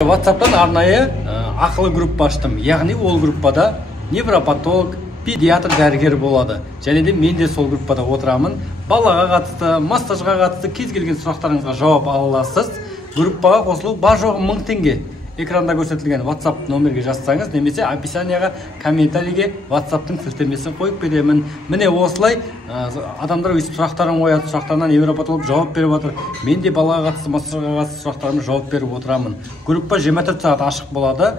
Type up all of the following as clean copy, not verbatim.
WhatsApp'tan арнайы ақылы группа аштым. Яғни ол группада невропатолог, педиатр дәрігер болады. Және де мен де сол группада отырамын. Балаға қатысты, массажға қатысты кез келген сұрақтарыңызға жауап ала аласыз. Группаға қосылу бар жоғы 1000 теңге. Экранда көрсетілген WhatsApp номерге жазсаңыз, немесе описанияға, комментарийге WhatsApp-тың сілтемесін қойып беремін. Міне осылай адамдар өз сұрақтарын қояды, сұрақтарына невропатолог жауап беріп отыр. Мен де балаға қатысты, массажға қатысты сұрақтарыма жауап беріп отырамын. Группа 24 сағат ашық болады.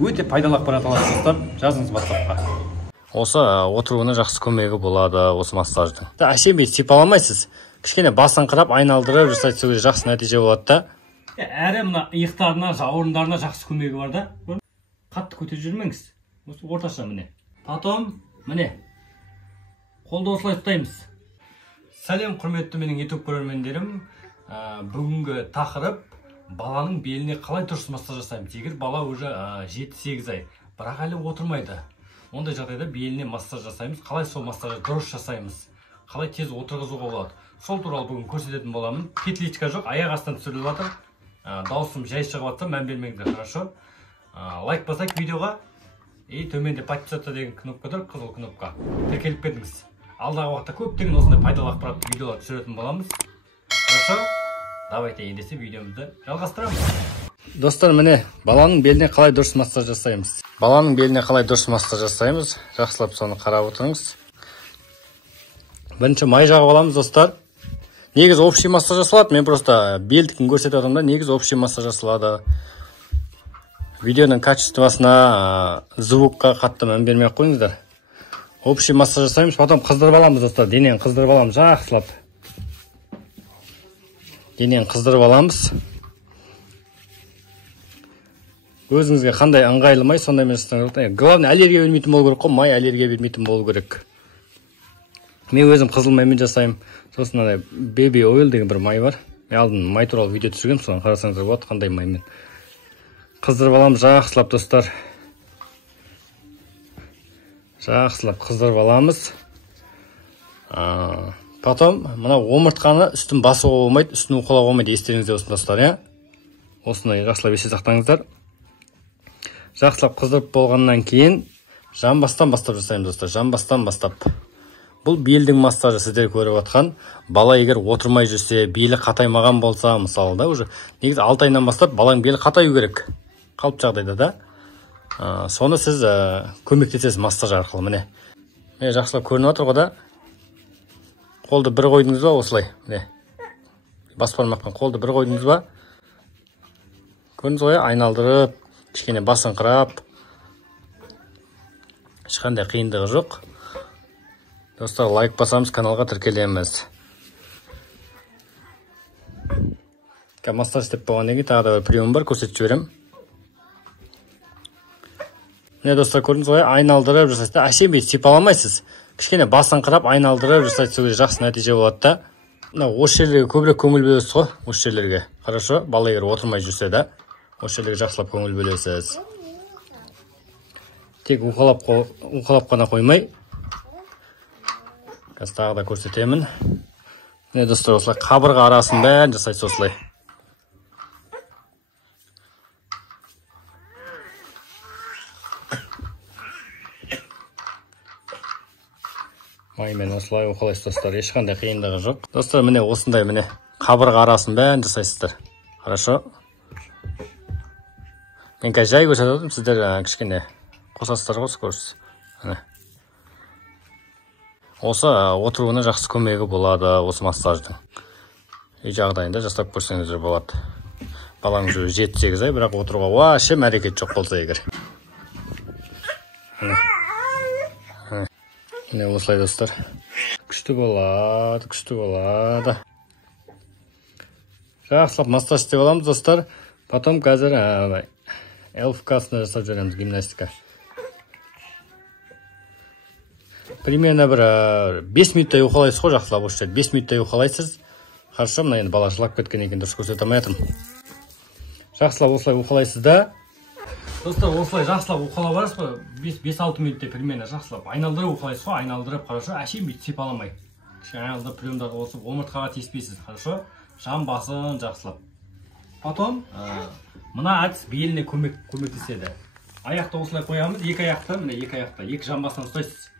Өте пайдалы ақпарат аласыздар. Жазыңыз WhatsApp-қа. Осы отыруына жақсы көмегі болады осы массаждың. Әшейін сипаламайсыз. Кішкене басын қырап, айналдырып жасайтсаңыз жақсы нәтиже болады да. Әрі мына иықтарына, орындарына жақсы көмегі бар да. Қатты көтеріп жүрмеңіз. Осы орташа міне. Потом міне. Қолды осылай ұстаймыз. Сәлем құрметті менің YouTube көрермендерім. Бүгінгі тақырып баланың беліне қалай дұрыс массаж жасаймыз. Егер бала уже 7-8 ай, бірақ әлі отырмайды. Ондай жағдайда беліне массаж жасаймыз. Қалай сол массажды дұрыс жасаймыз? Қалай тез отырғызуға болады? Сол туралы бүгін көрсететін боламын. Петличка жоқ, аяқ астынан түсіріліп жатыр. Даусым жай шығып жатса, мән бермеңіздер, хорошо? Лайк басайық видеоға. И төменде подписаться деген кнопка тұр, қызыл кнопка. Тіркеліп кетіңіз. Алдағы уақытта көптеген осындай пайдалы ақпаратты видеолар түсіретін боламыз. Хорошо? Давайте ендеше видеомызды жалғастырамыз. Достар, міне баланың беліне қалай дұрыс массаж жасаймыз. Баланың беліне қалай дұрыс массаж жасаймыз. Жақсылап соны қарап отырыңыз. Бірінші май жағып аламыз, достар. Негіз общий массаж жасалады. Мен просто белдікін көрсетіп адамда негіз общий массаж жасалады. Видеоның качествосына, звукқа қатты мән бермей қойыңыздар. Общий массаж жасаймыз, потом қыздырып аламыз, достар. Денені қыздырып аламыз, жақсылап. Денені қыздырып аламыз. Өзіңізге қандай ыңғайлы май, сондай мен жасаңыз болады. Главное, аллергия бермейтін болу керек қой, май аллергия бермейтін болу керек. Мен өзім қызыл маймен жасаймын. Сосын baby oil деген бір май бар. Мен алдын май туралы видео түсіргенмін, соны қарасаңыздар болады, қандай маймен. Қыздырып аламыз, жақсылап, достар. Жақсылап қыздырып аламыз. Потом мына омыртқаны үстін басуға болмайды, үстін уқалауға болмайды. Естеріңізде болсын, достар, иә? Осыны жақсылап есте сақтаңыздар. Жақсылап қыздырып болғаннан кейін жамбастан бастап жасаймыз, достар. Жамбастан бастап. Бұл белдің массажы, сіздер көріп отқан. Бала егер отырмай жүрсе, белі қатаймаған болса, мысалы да, уже негізі 6 айынан бастап баланың белі қатаю керек. Қалып жағдайда да. Соны сіз көмектесесіз массаж арқылы, міне. Міне жақсылап көрініп отыр ғой да. Қолды бір қойдыңыз ба, осылай, міне. Бас бармақпен қолды бір қойдыңыз ба? Көрдіңіз ғой, айналдырып, кішкене басын қырап. Ешқандай қиындығы жоқ. Достар, лайк басамыз, каналға тіркелеміз. Массаж істеп болғаннан кейін тағы да бір прием бар, көрсетіп жіберем. Міне, достар, көрдіңіз ғой, айналдырып жасайсыз. Әшейін сипаламайсыз. Кішкене басын қырап, айналдырып жасайсыз, жақсы нәтиже болады да. Осы жерлерге көбірек көңіл бөлесіз ғой, осы жерлерге. Хорошо, бала егер отырмай жүрсе да, осы жерлерге жақсылап көңіл бөлесіз. Тек уқалап қана қоймай. Қазір тағы да көрсетемін. Міне, достар, осылай қабырға арасын бәрін жасайсыз осылай. Маймен осылай уқалайсыз, достар, ешқандай қиындығы жоқ. Достар, міне осындай, міне қабырға арасын бәрін жасайсыздар. Хорошо? Мен қазір жай көрсетіп, сіздер кішкене қосасыздар ғой, көрсіз. Осы отыруына жақсы көмегі болады осы массаждың. Үй жағдайында жасап көрсеңіздер болады. Балаң жүр 7-8 ай, бірақ отыруға вообще әрекет жоқ болса егер. Міне осылай, достар. Күшті болады, күшті болады. Жақсылап массаж істеп аламыз, достар. Потом қазір LFK-сына жасап жүреміз, гимнастика. Примерно бір 5 минуттай ұқалайсыз ғой, жақсылап осы жерде. 5 минуттай ұқалайсыз. Хорошо, мына енді бала жылап кеткен екен, дұрыс көрсете алмайатырмын. Жақсылап осылай ұқалайсыз да. Достар, осылай жақсылап ұқалап барасыз ба? 5-6 минуттай примерно жақсылап айналдырып ұқалайсыз ғой, айналдырып, хорошо, әшейін бүйтіп сипаламай. Кішкене айналдырып приемдарға қосып, омыртқаға тиіспейсіз, хорошо? Жамбасын жақсылап. Потом Мына әдіс беліне көмектеседі. Аяқты осылай қоямыз, екі аяқты, міне екі аяқты, екі жамбасынан ұстайсыз.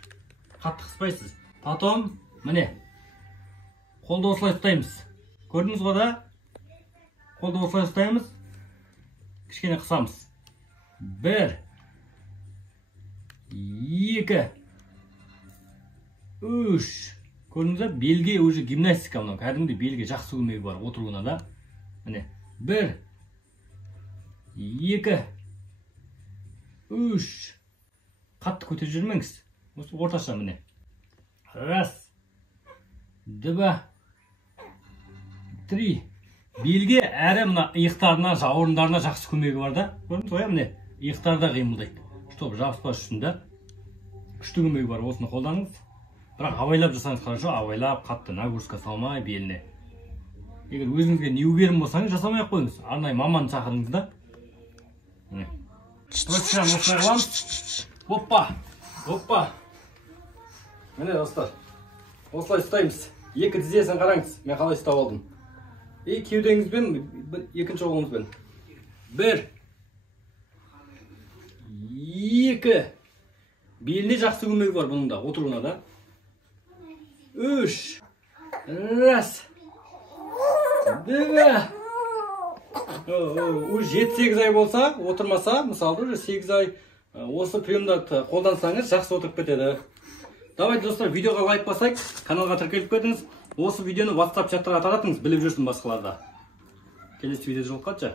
Қатты қыспайсыз. Потом, міне, қолды осылай ұстаймыз. Көрдіңіз ғой да? Қолды осылай ұстаймыз. Кішкене қысамыз. 1, 2, 3. Көрдіңіз ба? Белге уже гимнастика мынау. Кәдімгідей белге жақсы көмегі бар отыруына да. Міне, 1, 2, 3. Қатты көтеріп жүрмеңіз. Осы орташа міне. 1, 2, 3. Белге әрі мына иықтарына, жауырындарына жақсы көмегі бар да. Көрдіңіз ғой, міне, иықтарда қимылдайды. Чтоб жабыспас үшін да күшті көмегі бар. Осыны қолданыңыз. Бірақ абайлап жасаңыз хорошо, абайлап қатты нагрузка салмай беліне. Егер өзіңізге не уверен болсаңыз, жасамай ақ қойыңыз. Арнайы маман шақырыңыз да. Міне. Прочан осылай қыламыз. Оппа. Міне достар. Осылай ұстаймыз. Екі тізесін қараңыз. Мен қалай ұстап алдым. Кеудеңізбен, екінші қолыңызбен. 1, 2. Беліне жақсы көмегі бар бұның да, отыруына да. 3. 1, 2. Уже 7-8 ай болса, отырмаса, мысалы, уже 8 ай осы приемдарды қолдансаңыз, жақсы отырып кетеді. Давайте, достар, видеоға лайк басайық, каналға тіркеліп кетіңіз. Осы видеоны WhatsApp чаттарға таратыңыз, біліп жүрсін басқаларда. Келесі видеода жолыққанша.